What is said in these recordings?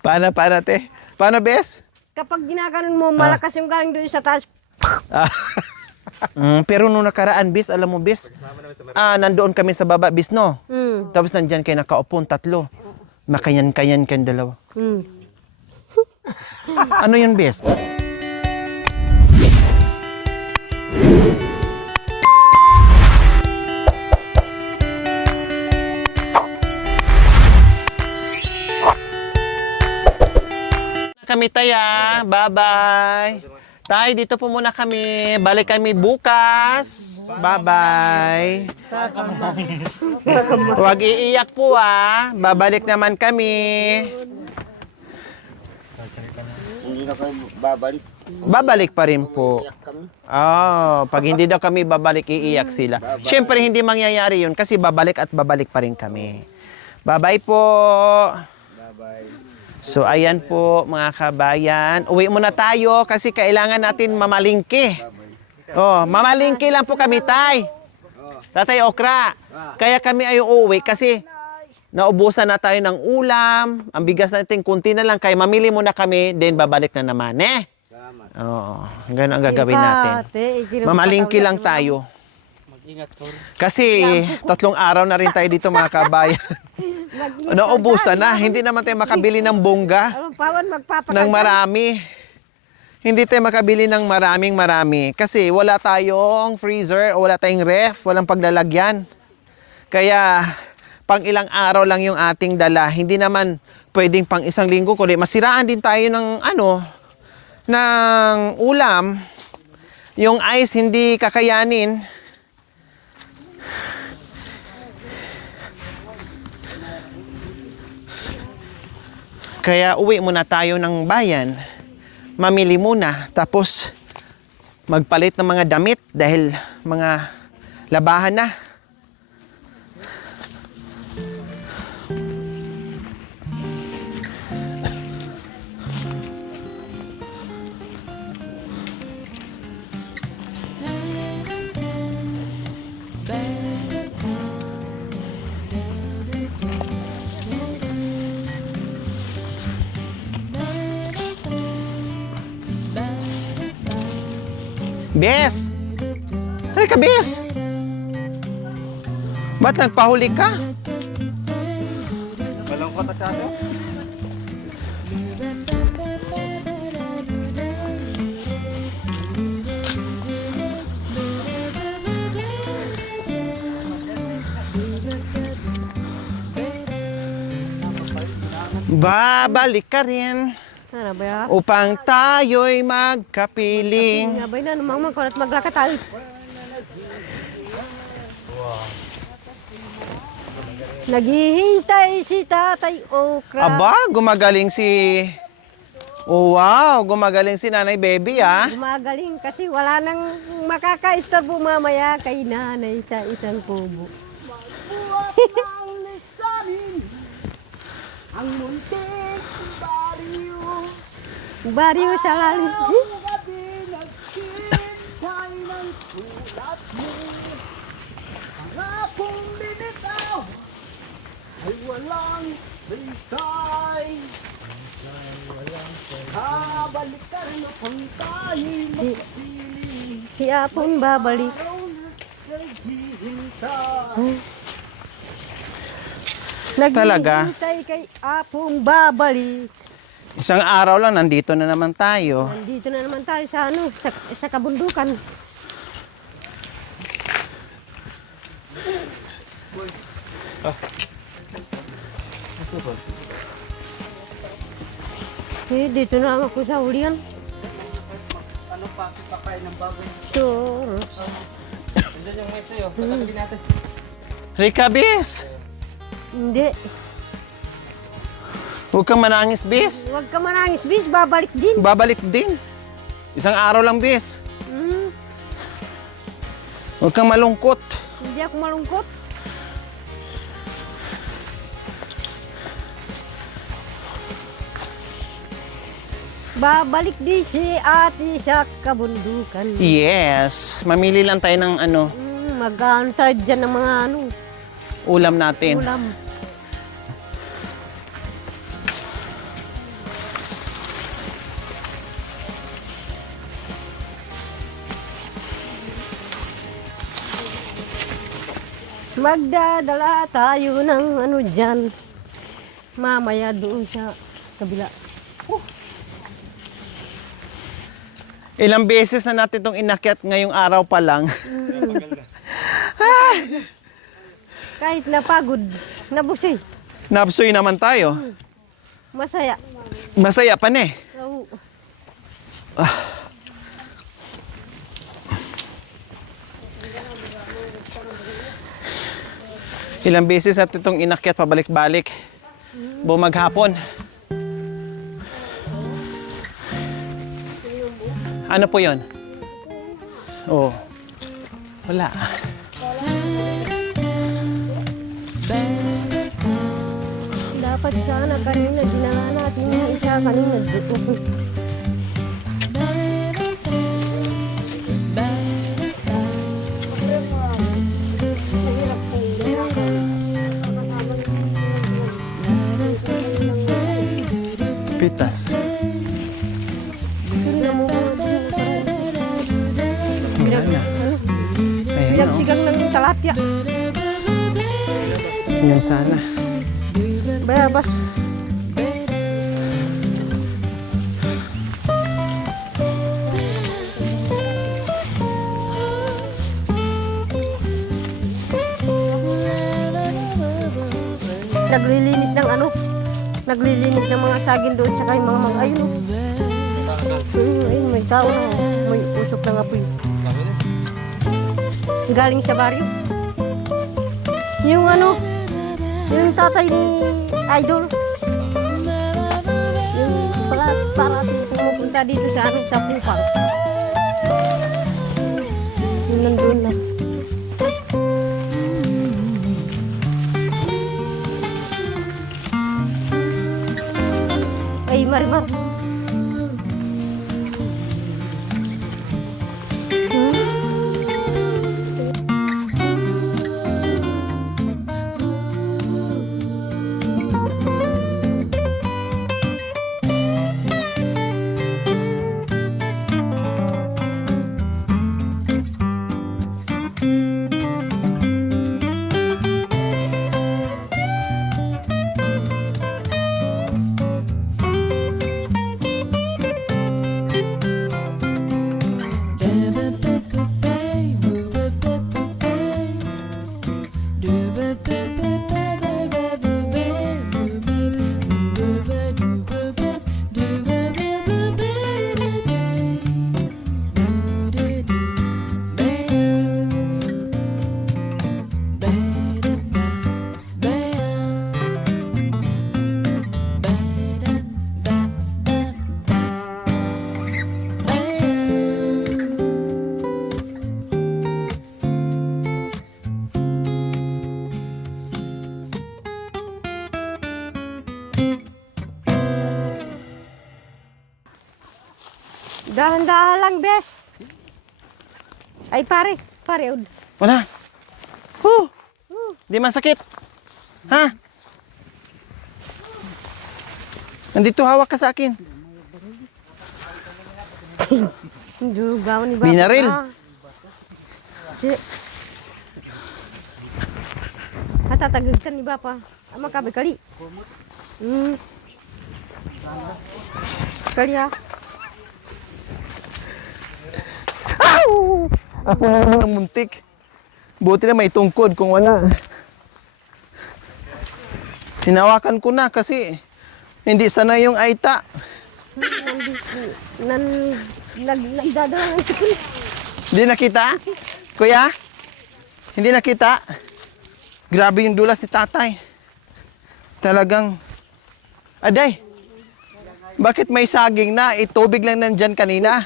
Paano, te? Paano, bes? Kapag ginaganon mo, malakas yung galing doon sa taas. Pero nung nakaraan, bis, alam mo, bis, nandoon kami sa baba, bis, no? Tapos nandyan kayo nakaupo, 3. Makayan-kayan kayong 2. Ano yun, bis? Kami taya, bye-bye. Tay, dito po muna kami. Balik kami bukas. Bye-bye. Huwag iiyak po babalik naman kami. Hindi na kayo babalik. Babalik pa rin po. Pag hindi daw kami babalik, iiyak sila. Siyempre hindi mangyayari yun kasi babalik at babalik pa rin kami. Bye-bye po. Bye-bye. So ayan po mga kabayan. Uwi muna tayo kasi kailangan natin mamalingki. Mamalingki lang po kami, tay. Tatay Okra. Kaya kami ay uuwi kasi naubusan na tayo ng ulam. Ang bigas natin kunti na lang. Kaya mamili muna kami, then babalik na naman. Ganun ang gagawin natin. Mamalingki lang tayo. Kasi 3 araw na rin tayo dito mga kabayan. Naubusan na. Hindi naman tayo makabili ng bongga. Ng marami. Hindi tayo makabili ng marami. Kasi wala tayong freezer o wala tayong ref. Walang paglalagyan. Kaya pang ilang araw lang yung ating dala. Hindi naman pwedeng pang 1 linggo. Kundi masiraan din tayo ng ng ulam. Yung ice hindi kakayanin. Kaya uwi muna tayo ng bayan, mamili muna, tapos magpalit ng mga damit dahil mga labahan na. Bes! Halika, Bes! Ba't nagpahuli ka? Walang kota sa atin. Babalik ka rin. Upang tayo'y magkapiling. Ngabay na namang magkulat maglakatay. Naghihintay si Tatay Okra. Aba, gumagaling si... Oh, wow, gumagaling si Nanay Baby, Gumagaling kasi wala nang makaka-istorbo mamaya kay nanay sa isang kubo. Ang munting baryo sa lalim. Ay walang saysay. Balik ka rin upang tayo'y magkapiling. Si Apon babalik. Talaga? Naghihintay kay Apong babalik. 1 araw lang, nandito na naman tayo. Nandito na naman tayo sa sa kabundukan. Dito na ako sa ulian. Ano pa? Pakain ng baboy. Sure. Nandiyan yung mic sa'yo. Tatapin natin. Rika, Bes! Hindi. Huwag kang manangis, Bes. Huwag ka manangis, bis. Babalik din. Babalik din. 1 araw lang, Bes. Huwag kang malungkot. Hindi ako malungkot. Babalik din si ate sa kabundukan. Yes. Mamili lang tayo ng Mag-aantay dyan ng mga ulam natin. ulam. Magdadala tayo ng ano dyan. Mamaya doon sa kabila. Ilang beses na natin itong inakyat ngayong araw pa lang. Kahit napagod, nabusoy. Napsoy naman tayo. Masaya. Masaya pa na eh. Oo. Ilang beses natin itong inakyat pabalik-balik. Bumaghapon. Ano po yon? Oh. Wala. Dapat sana kanina dinala natin yung isa kanina. Pitas. Ayan, Pinagsigang ng talapya. Yan sana. Bayabas. Naglilinis ng ano? Naglilinis ng mga saging doon sa kayong mga ayun. Ayun, may tao na. May usok ng apoy. Galing sa baryo. Yung ano, yung tatay ni Idol. Yung para pumupunta dito sa ano, sa Pupang. Yung nandun na. Ay, Marimar. Dahan-dahan lang, bes. Ay, pare. Pare, Wala. Di masakit. Ha? Nandito, hawak ka sa akin. Dugaw ni Bapa. Binaril. Hatatagagsan ni Bapa. Ama ka, kali. Kali ha. Ako naman ang muntik. Buti na may tungkod kung wala. Hinawakan ko na kasi hindi sana yung aita. Nagdadala ng sikul. Hindi nakita? Kuya? Hindi nakita? Grabe yung dulas ni tatay. Talagang... Aday! Bakit may saging na? Tubig lang nandyan kanina.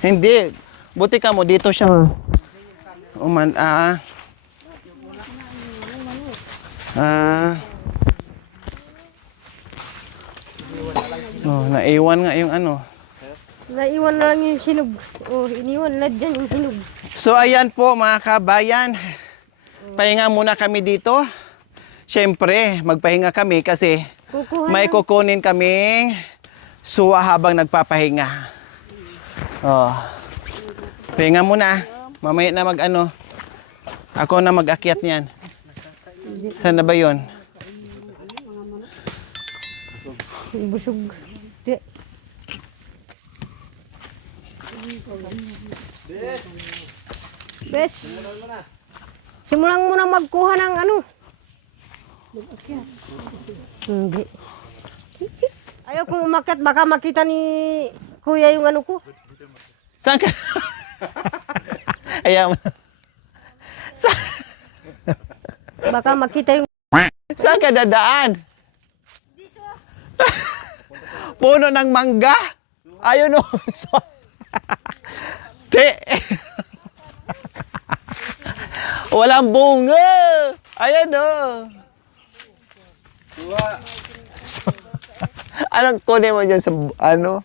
Hindi. Buti ka mo. Dito siya. Naiwan nga yung ano. Naiwan na lang yung sinog. Iniwan na dyan yung sinog. So ayan po mga kabayan. Pahinga muna kami dito. Siyempre, magpahinga kami kasi Kukuha may na. kukunin kaming suwa habang nagpapahinga. Oh. Pahinga muna. Mamaya na mag-ano. Ako na mag-akyat niyan. Saan na ba yun? Busog. Di. Bes. Simulan mo na magkuha ng ano. Hindi. Ayaw kong umakyat, baka makita ni kuya yung ano ko. Saan ka? Ayaw mo. Baka makita yung... Saan ka dadaan? Dito. Puno ng mangga? Ayun o. Te. Walang bunga. Ayan o. Anong kunin mo dyan sa ano?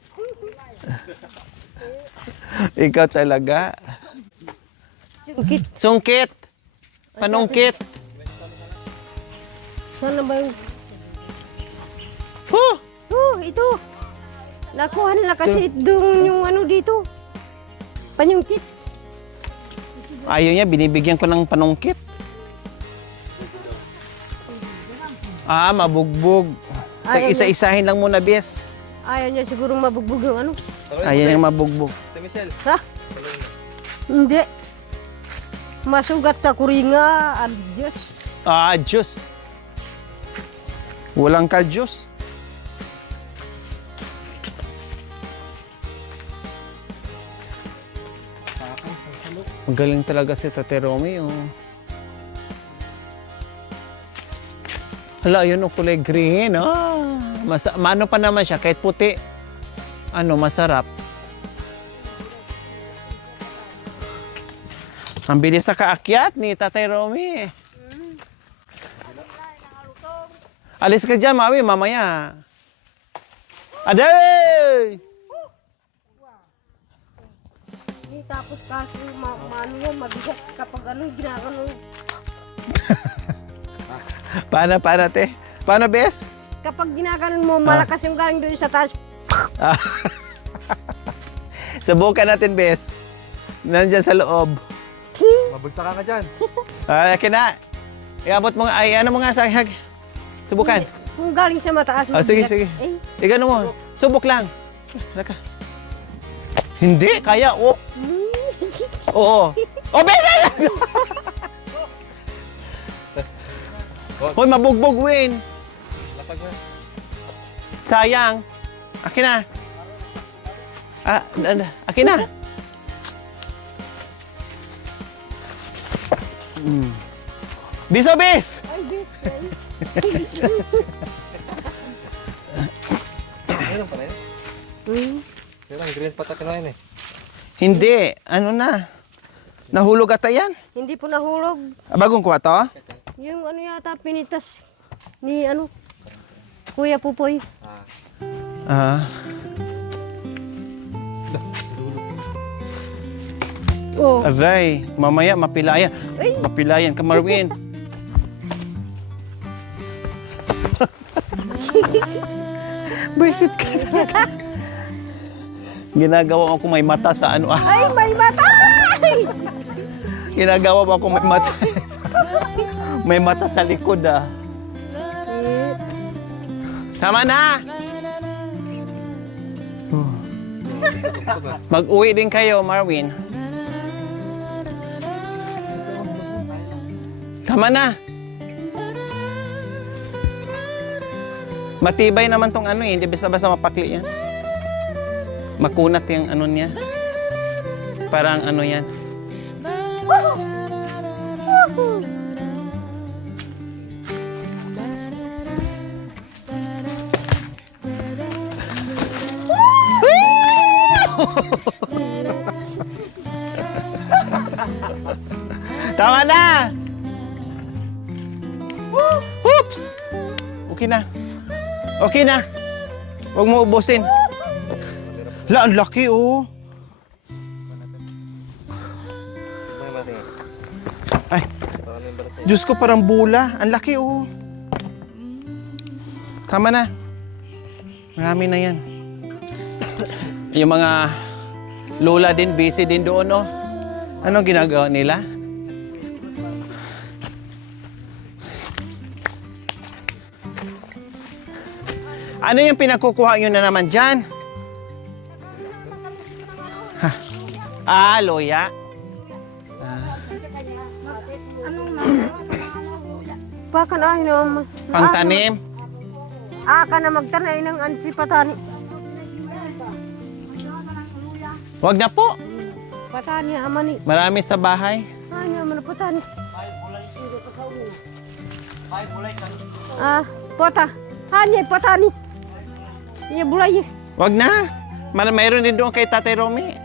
Ikaw talaga. Sungkit. Sungkit. Panungkit. Saan na ba yung... Huh! Oh, ito. Nakuha nila kasi doon yung ano dito. Panyungkit. Ayaw niya, binibigyan ko ng panungkit. Mabugbog. Ayaw niya. Isa-isahin lang muna, bes. Ayaw niya sigurong mabugbog yung ano. Ayaw niya mabugbog. Michelle. Ha? Hindi. Masugat sa kuringa. Diyos. Diyos. Walang ka, Diyos. Magaling talaga si Tate Romy, oh. Hala, yun o, kulay green. Mano pa naman siya, kahit puti. Ano, masarap. Ang bilis na kaakyat ni Tatay Romy. Alis ka dyan, Mawi, mamaya. Aday! Tapos kasi ano yan, mabigat kapag ano, ginagano. Paano, te? Paano, bes? Kapag ginaganon mo, malakas yung galing doon sa taas. Subukan natin, bes. Nandyan sa loob. Mabagsakan ka dyan. Akin na. Iabot mo nga, ano mo nga sa hag. Subukan. Kung galing sa mataas, Sige, mabigat. sige. Eh, Igano mo. Subok lang. Naka. Hindi, kaya, oh. Oo. Oh, bes! Hoy, mabugbog, Win. Lapag mo. Sayang. Akin na. Akin na. Bis o bis? ay, bis. Meron pa na yun. Pero ang green patak na yun eh. Hindi. Ano na? Nahulog ata yan. Hindi po nahulog. Bagong kuha to? Yung ano yata, pinitas ni ano, Kuya Pupoy. Oh, Aray. Mamaya, mapilayan. ay, Mapilayan ka, Marwin. Buisit ka talaga. Ginagawa mo ako may mata sa ano. ay, may matay! Ginagawa mo ako may mata. May mata sa likod, Tama na! Mag-uwi din kayo, Marwin. Tama na! Matibay naman tong ano eh, hindi basta-basta mapakli yan. Makunat yung ano niya. Parang ano yan. Tama na! Oops! Okay na. Okay na. Huwag mo ubusin. La, ang laki oh. May mating. Ay, Parang yung balat niya. Diyos ko parang bula. Ang laki oh. Tama na. Marami na yan. Yung mga lola din, busy din doon, oh. Ano ginagawa nila? Ano yung pinagkukuha nyo na naman dyan? Ha? Ah, loya. Baka na naman. Pangtanim. Ka na magtanay ng ansi-patani. Wag na po. Patani amani. Marami sa bahay. Ano man patani? Pota. Hanya patani. Iya bulay. Wag na. Mayroon din doon kay Tatay Romy.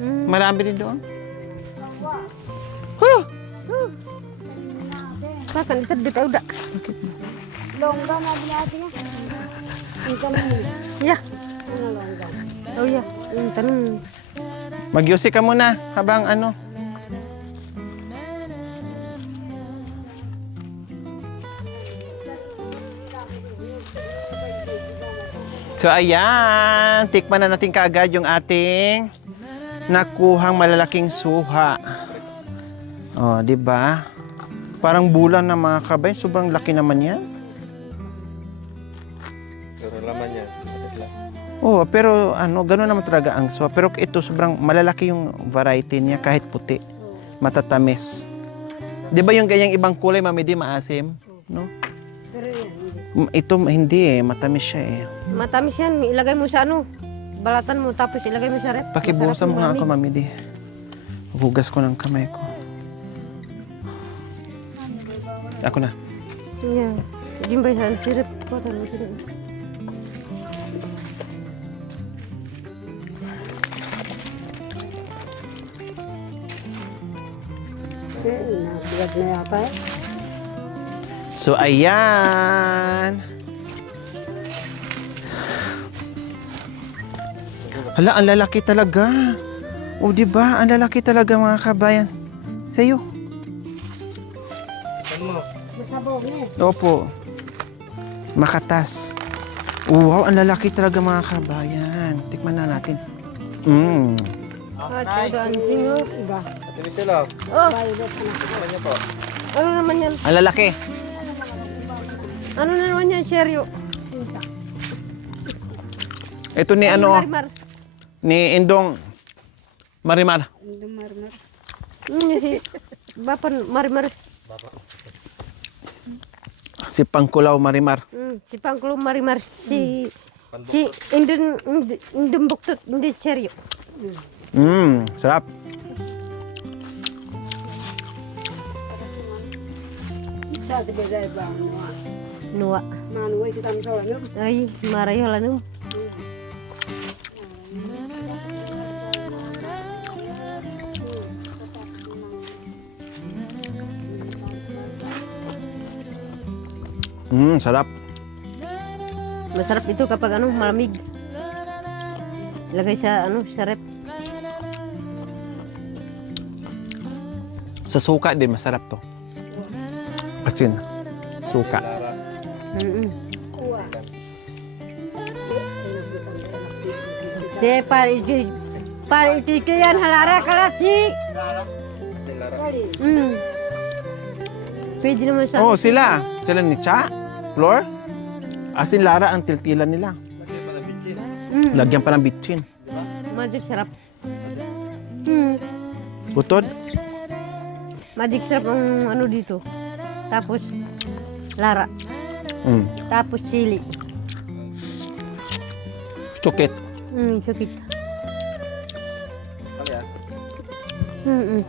Marami din doon. Huh! Baka ni terdit udah. Longga na binati niya. Ikan mo. Ya. Ano longga? Oh ya, tanong. Magyusi ka muna habang ano. So ayan, tikman na natin kaagad yung ating nakuhang malalaking suha. Oh, di ba? Parang bulan na mga kabay, sobrang laki naman yan. Pero laman niya. Sakit lang. Oh, pero ano, gano'n naman talaga ang suha. Pero ito sobrang malalaki yung variety niya kahit puti. Matatamis. Di ba yung ganyang ibang kulay, mamidi, maasim? No? Ito hindi eh, matamis siya eh. Matamis yan, ilagay mo sa ano, balatan mo tapos ilagay mo sa rep. Pakibusan mo nga ako, Masarap yung mamidi. Hugas ko ng kamay ko. Ako na. mami. Yeah. Jimbay sa sirip ko talo sirip. Bigat na yata eh. So, ayan. Hala, ang lalaki talaga. O, di ba? Ang lalaki talaga, mga kabayan. Sa'yo. Ikan mo. Masabog na eh. Opo. Makatas. Wow, ang lalaki talaga, mga kabayan. Tikman na natin. At ada anjing oh. Iba. Ate Michelle, Oh, tikman niyo po. ano naman yan? Ang lalaki. Ano na naman yan, seryo? Ito ni ano, Marimar. ni Indong Marimar. Marmar. Si Bapan Marimar. Si Pangkulaw Marimar. Si Pangkulo Marimar. Si Indun Buktot. Hindi seryo. Sarap. Sa tigay ba? Nuwa. Manuway si Tamso. Ano? Ay, marayo lah nung. Sarap. Masarap itu kapag ano, malamig. Lagay sa ano, sa rep. Sa suka din, masarap to. Asin. Suka. Lara. De para itu yan halara kalasi. Asin Lara. Pwede naman sa Oh, sila. Sila ni Cha, Flor. Asin Lara ang tiltilan nila. Lagyan pa ng bitchin. Lagyan pa ng bitchin. Magic sarap. Butod. Magic sarap ang ano dito. Tapos lara. Tapos sili. Chukit. Sakit. Ano yan?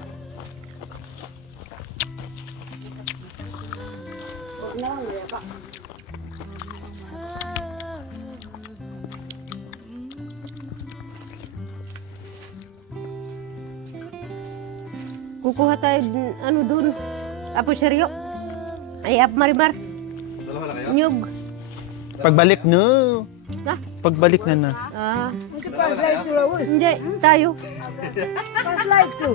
Kukuha tayo ano dun. Tapos seryo. Ay, ap Marimar. Dalawa na kayo? Nyug. Pagbalik no. Ha? Pagbalik na na. Ah, Ito pa slide to lawos. hindi. Tayo. Pa slide to.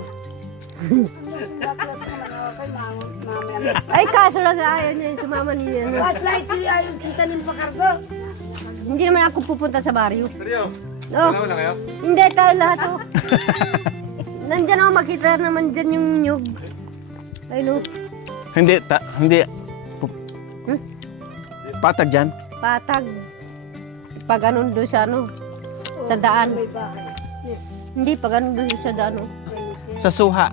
Ay, kaso lang ayaw niya yung sumama niya. Flashlight siya yung kita ng pakargo. Hindi naman ako pupunta sa baryo. Seryo? Oh, Wala na kayo? hindi tayo lahat oh. Nandyan ako makita naman dyan yung nyug. Ay no, Hindi. Patag dyan. patag. Pag ano doon sa ano, sa daan. May bahay. Hindi, pag ano doon sa daan oh. Sa suha.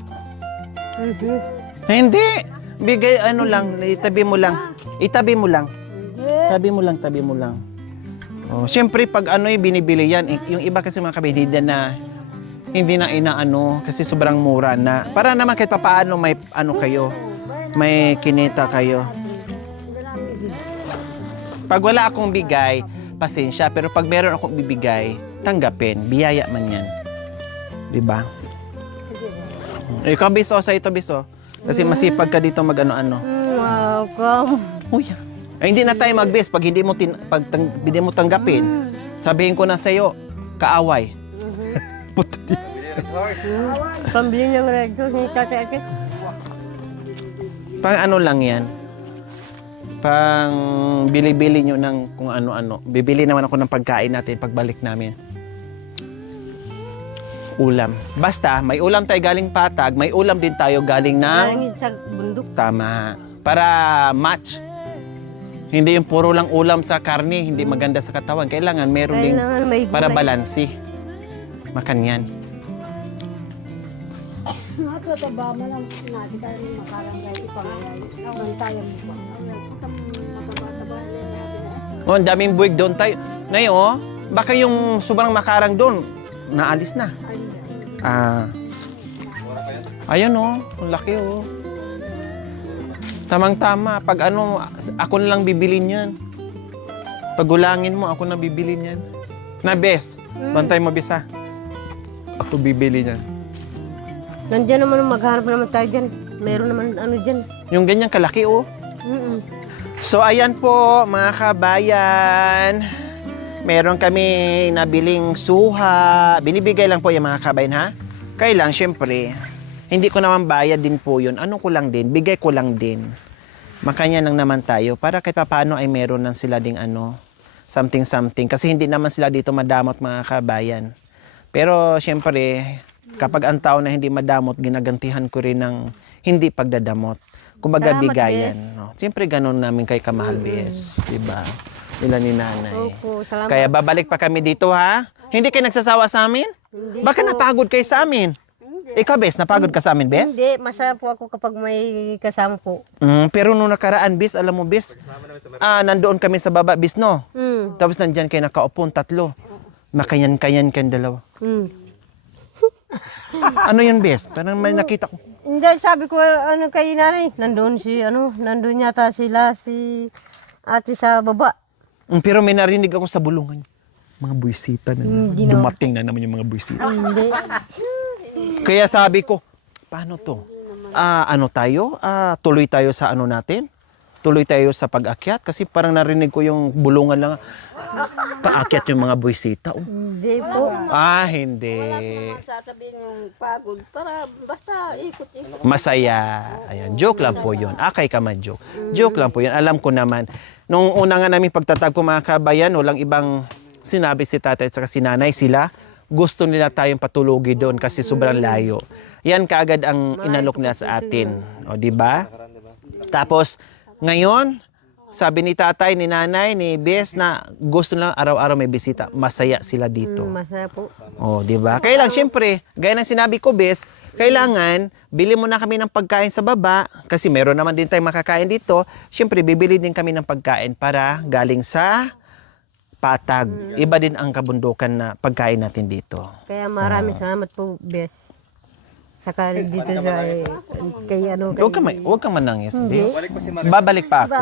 Mhm. Hindi. Bigay ano lang, itabi mo lang. Itabi mo lang. Tabi mo lang. Oh, siyempre pag ano binibili yan, yung iba kasi mga kabinida na hindi na inaano kasi sobrang mura na. Para naman kahit papaano may ano kayo, may kinita kayo. Pag wala akong bigay, pasensya. Pero pag meron akong bibigay, tanggapin. Biyaya man yan. Diba? Ikaw, biso, sa ito, biso. Kasi masipag ka dito mag-ano-ano. Welcome. Uy, ay, hindi na tayo mag-base pag hindi mo, hindi mo tanggapin. Sabihin ko na sa'yo, kaaway. Puti. Pambili ng regyo ni Tati Ate. Pang ano lang yan. Pang bili-bili nyo ng kung ano-ano. Bibili naman ako ng pagkain natin pagbalik namin. Ulam. Basta, may ulam tayo galing Patag, may ulam din tayo galing ng... Galing sa bundok. Tama. Para match. Hindi yung puro lang ulam sa karne, hindi maganda sa katawan. Kailangan meron ding Kailangan may para gulay. balansi. Makan yan. Matutaba mo lang natin tayo ng makarangay ipangayay. Awan tayo mo pa. Mataba-taba natin. Oh, ang daming buwig doon tayo. Nay, oh, baka yung sobrang makarang doon, naalis na. Ah. Ayun, oh. Ang laki, oh. Tamang-tama. Pag ano, ako na lang bibilin yan. Pag gulangin mo, ako na bibilin yan. Na, bes. Bantay mo, bes, ha? Ako bibili niyan. Nandiyan naman maghanap naman tayo dyan. Meron naman ano dyan. Yung ganyang kalaki, oh. Mm-mm. So, ayan po, mga kabayan. Meron kami nabiling suha. Binibigay lang po yung mga kabayan, ha? Kailang, syempre, hindi ko naman bayad din po yun. Ano ko lang din, bigay ko lang din. Makanya nang naman tayo para kahit paano ay meron lang sila ding ano, something. Kasi hindi naman sila dito madamot mga kabayan. Pero syempre, kapag ang tao na hindi madamot, ginagantihan ko rin ng hindi pagdadamot. Kumbaga Salamat, bigayan. No? Siyempre ganun namin kay Kamahal Bes. Diba? Nila ni nanay. Opo, salamat. Kaya babalik pa kami dito ha. Hindi kayo nagsasawa sa amin? Hindi Baka po. napagod kayo sa amin. Ikaw, Bes, napagod ka sa amin, Bes? Hindi, masaya po ako kapag may kasama po. Pero nung nakaraan, Bes, alam mo, Bes, nandoon kami sa baba, Bes, no? Mm. Tapos nandyan kayo nakaupo, 3. Makayan-kayan kayong 2. Mm. Ano yun, Bes? Parang may nakita ko. Hindi, sabi ko ano kay nanay, nandun yata sila si ate sa baba. Pero may narinig ako sa bulungan. Mga buwisita na naman. Hindi naman. Dumating na naman yung mga buwisita. Hindi. Kaya sabi ko, paano to? Ano tayo? Tuloy tayo sa ano natin? Tuloy tayo sa pag-akyat? Kasi parang narinig ko yung bulungan lang. Paakyat yung mga buwisita. Oh. Hindi po. Hindi. Sasabihin yung pagod para basta ikot-ikot. Masaya. Ayan, joke lang po yun. Kay ka man joke. Joke lang po yun. Alam ko naman. Nung una nga namin pagtatagpo mga kabayan, walang ibang sinabi si tatay at si nanay. Sila, gusto nila tayong patulugi doon kasi sobrang layo. Yan kaagad ang inalok nila sa atin. O, di ba? Tapos, ngayon, sabi ni tatay, ni nanay, ni Bes na gusto nila araw-araw may bisita. Masaya sila dito. Masaya po. O, di ba? Kaya lang, syempre, gaya ng sinabi ko, Bes, kailangan, bili mo na kami ng pagkain sa baba kasi meron naman din tayong makakain dito. Syempre, bibili din kami ng pagkain para galing sa Patag. Iba din ang kabundukan na pagkain natin dito. Kaya maraming salamat po, Bes. Saka dito sa kay ano kay Huwag kang manangis, Bes. Balik pa si Mar. Babalik pa ako.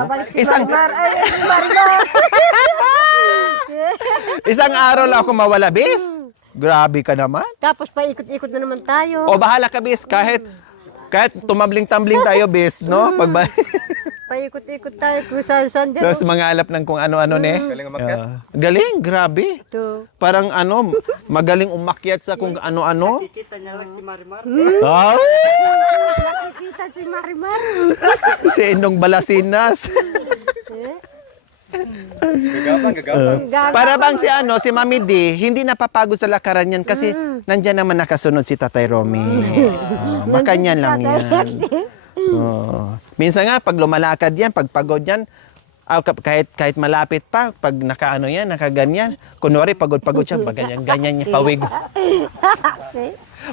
Isang araw lang ako mawala, Bes. Grabe ka naman. Tapos paikot-ikot na naman tayo. O bahala ka, Bes. Kahit Kahit tumambling-tambling tayo, bes, no? Paikot-ikot tayo kung saan dyan. Tapos mga alap ng kung ano-ano, ne? Galing umakyat. Galing, grabe. Ito. Parang magaling umakyat sa kung ano-ano. Kita niya lang si Marimar. Ah, Nakikita si Marimar. si Indong Balasinas. Gagapang. Para bang si Mami D, hindi napapagod sa lakaran yan kasi nandyan naman nakasunod si Tatay Romy. Makanyan lang yan. Oh. Minsan nga, pag lumalakad yan, pag pagod yan, kahit malapit pa, pag nakaganyan, kunwari pagod-pagod siya, ganyan niya,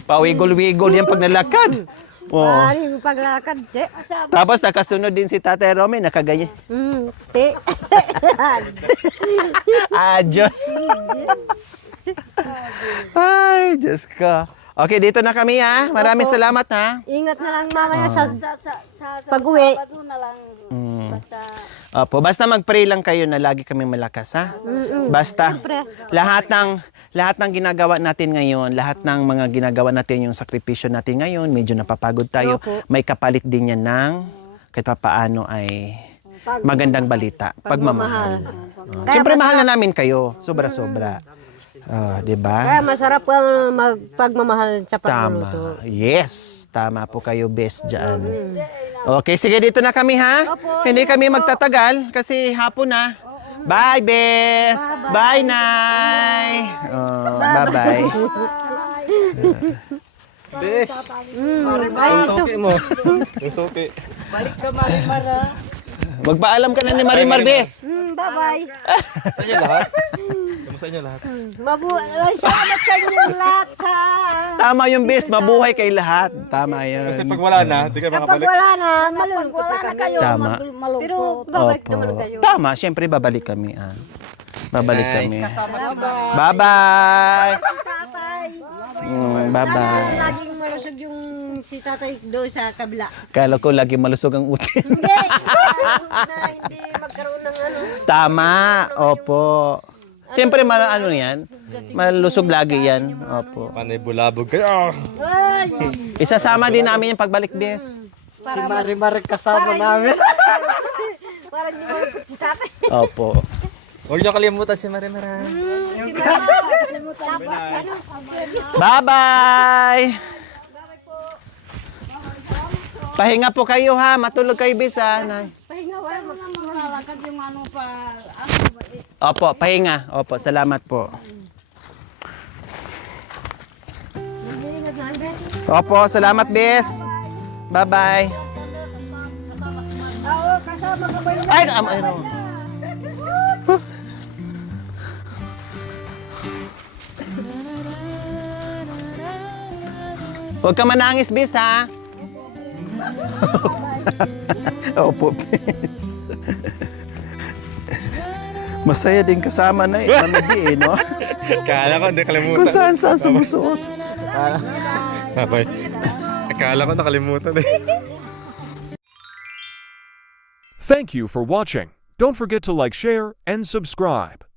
pawigol-wigol yan pag nalakad. Oh. Maring paglakad, te. Tapos nakasunod din si Tatay Romy, nakaganyan. Te. Diyos. Ay, Diyos ko. Okay, dito na kami ha. Maraming salamat ha. Ingat na lang mamaya sa Sa pag-uwi. Sabado na lang. Basta Opo, basta mag-pray lang kayo na lagi kami malakas ha. Basta lahat ng ginagawa natin ngayon, lahat ng mga ginagawa natin, yung sakripisyo natin ngayon, medyo napapagod tayo. Opo. May kapalit din yan ng kahit papaano ay magandang balita, pagmamahal. Siyempre mahal na namin kayo, sobra-sobra. Di ba? Kaya masarap ang magpagmamahal sa Tama. pagluluto. Yes, tama po kayo, best dyan. Okay, sige, dito na kami ha. Hindi kami magtatagal kasi hapon na. Bye, best. Bye, Nay. Bye-bye. Hindi. Ay, Yung ito. suki mo. Yung suki. Balik ka Marimar ha. Magpaalam ka na ni Marimar, best. Bye-bye. Sa inyo lahat. Kamusta inyo lahat? Salamat sa inyong lahat. Tama yung best. Mabuhay kay lahat. Tama Kasi yan. pag wala na, di ka Kapag makabalik. wala na, pag malulungkot wala na na kami. kayo, Tama. malungkot. Pero babalik Opo. naman kayo. Tama, siyempre babalik kami. Babalik kami. Bye-bye. Bye-bye. Laging malusog yung si tatay doon sa kabila. Kala ko lagi malusog ang utin. Hindi. Na hindi magkaroon ng ano. Tama. Opo. Siyempre, yan. Malusog lagi yan. Opo. Panay bulabog kayo. Ay! Isasama din namin yung pagbalik, bes. Si Marimar kasama namin. Parang hindi malungkot si tatay. Opo. Huwag niyo kalimutan si Marimar. Bye-bye! Pahinga po kayo ha. Matulog kayo, bes ha. Nay. Malalakad yung ano pa. Opo, pahinga. Opo, salamat po. Opo, salamat, bes. Bye-bye. Ay, ayun. Huwag ka manangis, bis, ha? Opo, bis. Masaya din kasama na Mami no? Akala ko hindi kalimutan. Kung saan sumusuot. Sabay. Akala ko nakalimutan eh. Thank you for watching. Don't forget to like, share, and subscribe.